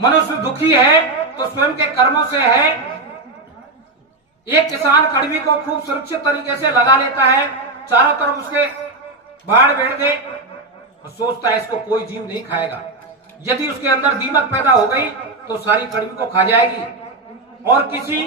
मनुष्य दुखी है तो स्वयं के कर्मों से है। एक किसान कड़वी को खूब सुरक्षित तरीके से लगा लेता है, चारों तरफ उसके बाढ़ बैठ गए, सोचता है इसको कोई जीव नहीं खाएगा। यदि उसके अंदर दीमक पैदा हो गई तो सारी कड़वी को खा जाएगी। और किसी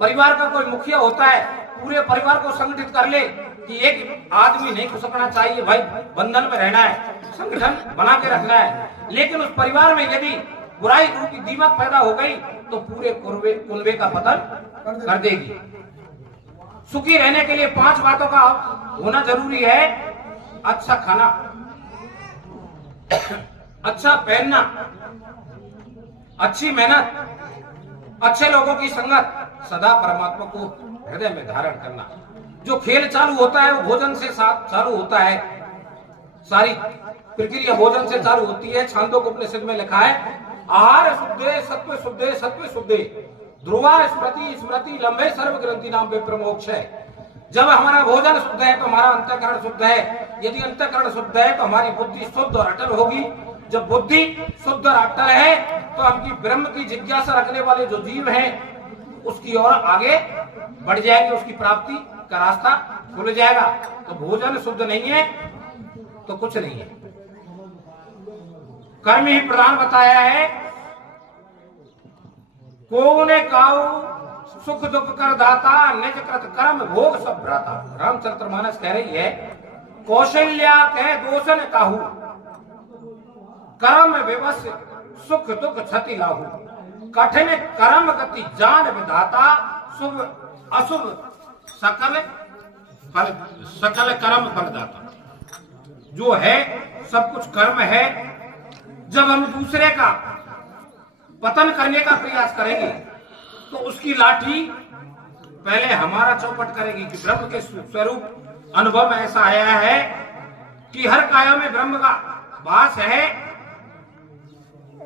परिवार का कोई मुखिया होता है, पूरे परिवार को संगठित कर ले कि एक आदमी नहीं खसकना चाहिए, भाई बंधन में रहना है, संगठन बना के रखना है। लेकिन उस परिवार में यदि बुराई रूपी दीमक पैदा हो गई तो पूरे कुनबे का पतन कर देगी। सुखी रहने के लिए 5 बातों का होना जरूरी है। अच्छा खाना, अच्छा पहनना, अच्छी मेहनत, अच्छे लोगों की संगत, सदा परमात्मा को हृदय में धारण करना। जो खेल चालू होता है वो भोजन से चालू होता है। सारी प्रक्रिया भोजन से चालू होती है। छांदोग्योपनिषद में लिखा है, आहार शुद्धे सत्व शुद्धे सत्व शुद्धे ध्रुवा स्मृति स्मृति लंबे सर्व ग्रंथि नाम वे प्रमोक्ष है। जब हमारा भोजन शुद्ध है तो हमारा अंतःकरण शुद्ध है। यदि अंतःकरण शुद्ध है तो हमारी बुद्धि शुद्ध और अटल होगी। जब बुद्धि शुद्ध और अटल है तो हमकी ब्रह्म की जिज्ञासा रखने वाले जो जीव हैं उसकी ओर आगे बढ़ जाएंगे, उसकी प्राप्ति का रास्ता खुल जाएगा। तो भोजन शुद्ध नहीं है तो कुछ नहीं है। कर्म ही प्रधान बताया है। कोने काऊ सुख दुख कर दाता, निज कृत कर्म भोग सब भ्राता। रामचरितमानस कह रही है, कौशल्या कह दोषन काहू, कर्म विवश सुख दुख क्षति लाहू। कठिन कर्म गति जान विधाता, शुभ अशुभ सकल कर्म फलदाता। जो है सब कुछ कर्म है। जब हम दूसरे का पतन करने का प्रयास करेंगे तो उसकी लाठी पहले हमारा चौपट करेगी। कि ब्रह्म के स्वरूप अनुभव में ऐसा आया है कि हर काया में ब्रह्म का वास है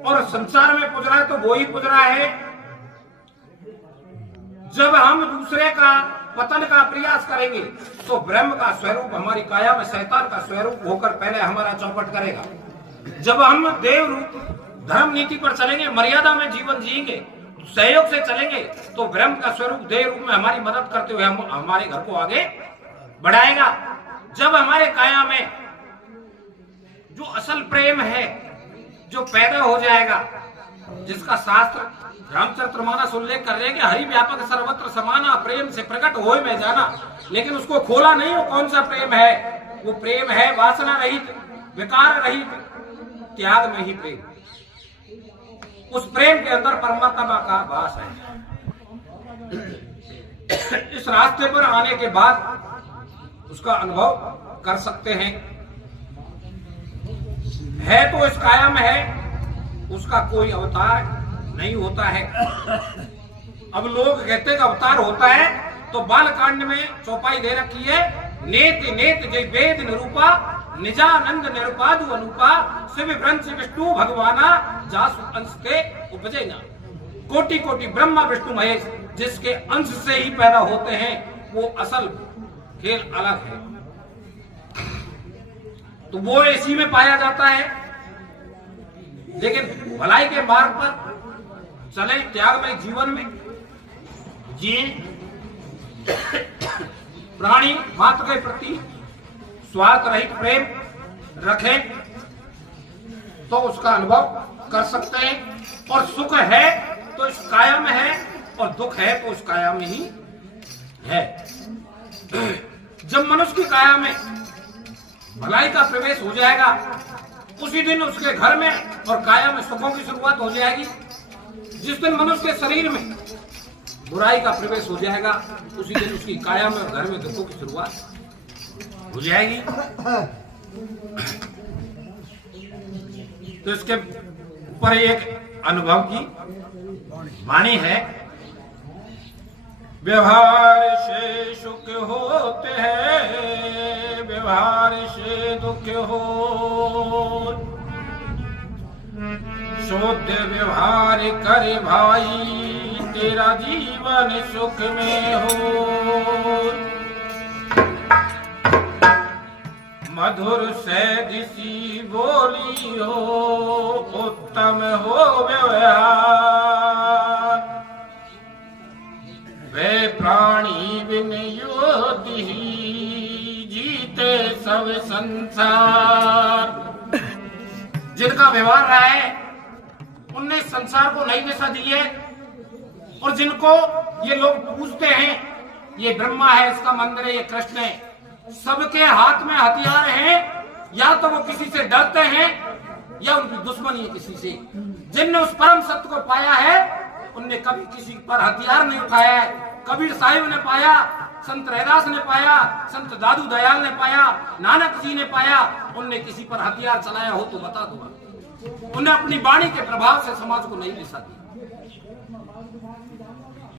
और संसार में पुज रहा है तो वो ही पुज रहा है। जब हम दूसरे का पतन का प्रयास करेंगे तो ब्रह्म का स्वरूप हमारी काया में शैतान का स्वरूप होकर पहले हमारा चौपट करेगा। जब हम देव रूप धर्म नीति पर चलेंगे, मर्यादा में जीवन जिएंगे, सहयोग से चलेंगे तो ब्रह्म का स्वरूप देव रूप में हमारी मदद करते हुए हमारे घर को आगे बढ़ाएगा। जब हमारे काया में जो असल प्रेम है जो पैदा हो जाएगा, जिसका शास्त्र रामचरितमानस उल्लेख कर रहे हैं कि हरि व्यापक सर्वत्र समाना, प्रेम से प्रकट होए में जाना। लेकिन उसको खोला नहीं। वो कौन सा प्रेम है? वो प्रेम है वासना रहित, विकार रहित, त्याग में ही प्रेम। उस प्रेम के अंदर परमात्मा का वास है। इस रास्ते पर आने के बाद उसका अनुभव कर सकते हैं। है तो इस काया में है, उसका कोई अवतार नहीं होता है। अब लोग कहते हैं कि अवतार होता है तो बालकांड में चौपाई दे रखी है, नेत नेत जय वेद निरूपा, निजानंद निरुपादु अनुपा, शिव ब्रंश विष्णु भगवाना, जासु अंश के उपजैना। कोटि कोटि ब्रह्मा विष्णु महेश जिसके अंश से ही पैदा होते हैं, वो असल खेल अलग है। तो वो इसी में पाया जाता है। लेकिन भलाई के मार्ग पर चले, त्यागमय जीवन में जिए, प्राणी मात्र के प्रति स्वार्थ रहित प्रेम रखें तो उसका अनुभव कर सकते हैं। और सुख है तो इस काया में है और दुख है तो उस काया में ही है। जब मनुष्य की काया में भलाई का प्रवेश हो जाएगा उसी दिन उसके घर में और काया में सुखों की शुरुआत हो जाएगी। जिस दिन मनुष्य के शरीर में बुराई का प्रवेश हो जाएगा उसी दिन उसकी काया में और घर में दुखों की शुरुआत हो जाएगी। तो इसके ऊपर एक अनुभव की वाणी है, व्यवहार से सुख होते हैं, व्यवहार से दुख हो, शुद्ध व्यवहार कर भाई, तेरा जीवन सुख में हो। मधुर सहज सी बोली हो, उत्तम हो व्यवहार। वे प्राणी बिन योधि जीते सब संसार। जिनका व्यवहार रहा है उनने संसार को नई दिशा दी है। और जिनको ये लोग पूछते हैं ये ब्रह्मा है, इसका मंदिर है, ये कृष्ण है, सबके हाथ में हथियार हैं। या तो वो किसी से डरते हैं या उनकी दुश्मनी है किसी से। जिनने उस परम सत्य को पाया है उनने कभी किसी पर हथियार नहीं उठाया है। कबीर साहिब ने पाया, संत रैदास ने पाया, संत दादू दयाल ने पाया, नानक जी ने पाया। उनने किसी पर हथियार चलाया हो तो बता दूंगा। उन्हें अपनी वाणी के प्रभाव से समाज को नई दिशा दी।